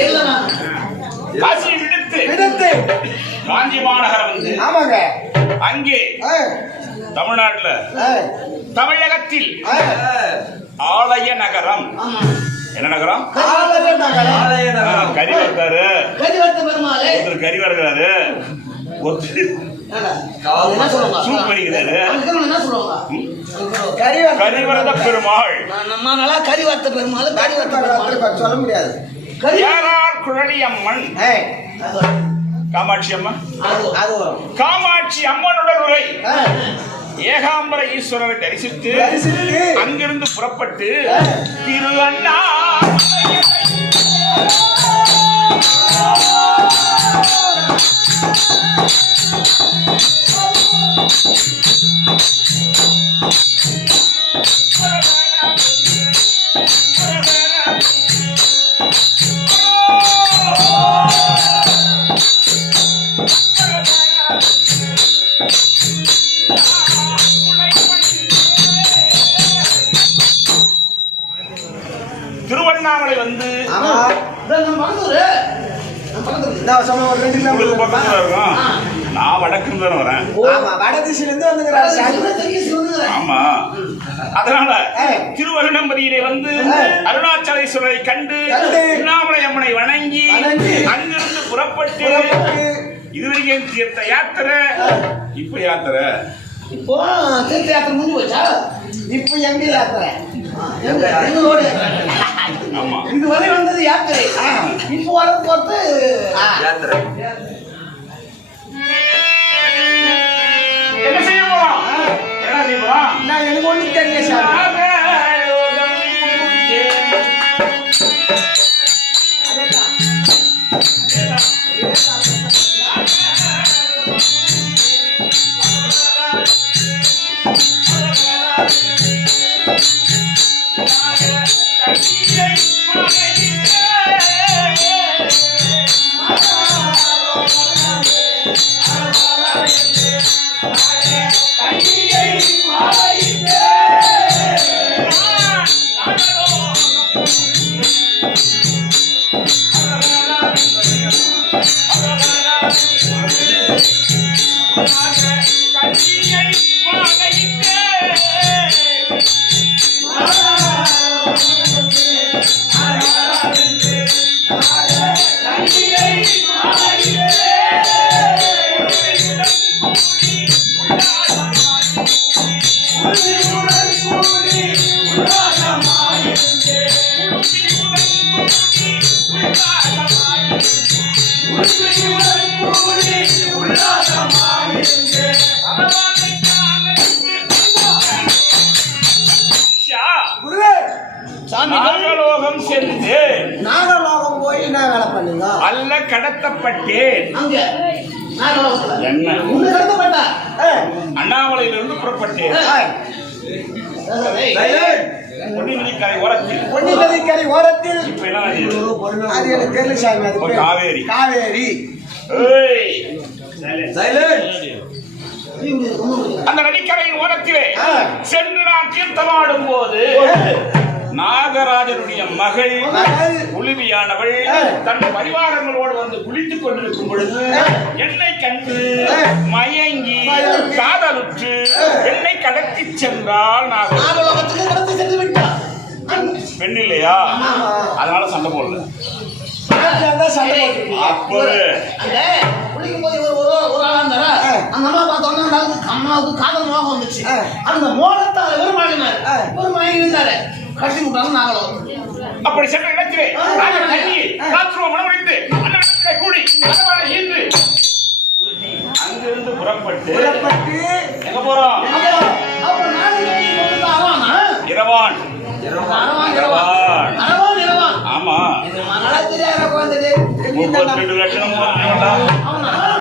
இல்லைண்ணா காசியை விடுத்து. விடுத்து. காஞ்சி மாநகரம் வந்து ஆமாங்க. அங்கே தமிழ்நாட்டுல தமிழகத்தில். ஆலய நகரம். ஆமா. என்ன நகரம்? கறி வருகிறாரு. கறி வருகிறாரு என்ன சூப் பண்ணிக்கிறாரு. கரிவரத பெருமாள். நான் நம்ம நல்லா கரிவர்த்த பெருமாள் கரிவர்த்த பெருமாள். சொல்ல முடியாது. கரி ஏறார் குழலி அம்மன். காமாட்சி அம்மன். காமாட்சி அம்மனுடன் உரை. ஆ, ஏகாம்பர ஈஸ்வரரை தரிசித்து தரிசித்து அங்கிருந்து புறப்பட்டு திரு அண்ணா திருவண்ணாமலை வந்து நம்ம ஒரு ரெண்டு கிலோமீட்டர். பக்கத்துல இருக்கும் நான் வடக்குன்னு தானே வரேன். ஆமா வடதிசையில இருந்து வந்துங்கிறாரு சாமி. ஆமா. அதனால. திருவருணம்பதியிலே வந்து. அருணாச்சலேஸ்வரரை கண்டு. திருவண்ணாமலை அம்மனை வணங்கி. அங்கிருந்து புறப்பட்டு இதுவரைக்கும் தீர்த்த யாத்திரை. இப்ப யாத்திரை? இப்போ தீர்த்த யாத்திரை முடிஞ்சு போச்சா? இப்ப எங்க யாத்திரை? ஆமா. இது வரை வந்தது யாத்திரை. இப்போ வர போறது ஆ. போறோம் நான் அல்ல கடத்தப்பட்டேன். என்ன? கடத்தப்பட்டா? அண்ணாமலையிலிருந்து புறப்பட்டேன். ஏய், ஏய், பொன்னியின் கரை ஓரத்தில்? அது எனக்கு தெரியல சாமி அது. காவேரி. காவேரி. அந்த நதிக்கரையின் ஓரத்திலே. சென்று நான் தீர்த்தமாடும் போது நாகராஜனுடைய மகள். உளுவியானவள் ஆ. தன் பரிவாரங்களோடு வந்து குளித்துக் கொண்டிருக்கும் பொழுது. என்னை கண்டு. மயங்கி. காதலுற்று. என்னை கடத்தி சென்றால் பெண் இல்லையா. அதனால சண்டை போடல அம்மாவுக்கு காதல் மோகம் வந்துச்சு. அந்த மோகத்தால ஒரு மழகினார் ஆ. ஒரு மழகி இருந்தாரு கட்டி விட்டாங்க நாங்களும். அப்படி சென்ற இடத்திலே. காற்றுவ மனமுடிந்து அந்த இடத்திலே கூடி அரவான ஈந்து அங்கிருந்து புறப்பட்டு புறப்பட்டு எங்க போறோம்? இரவான். இரவான். இரவான். இரவான். ஆமா. இது தெரியாத குழந்தை ரெண்டு லட்சம்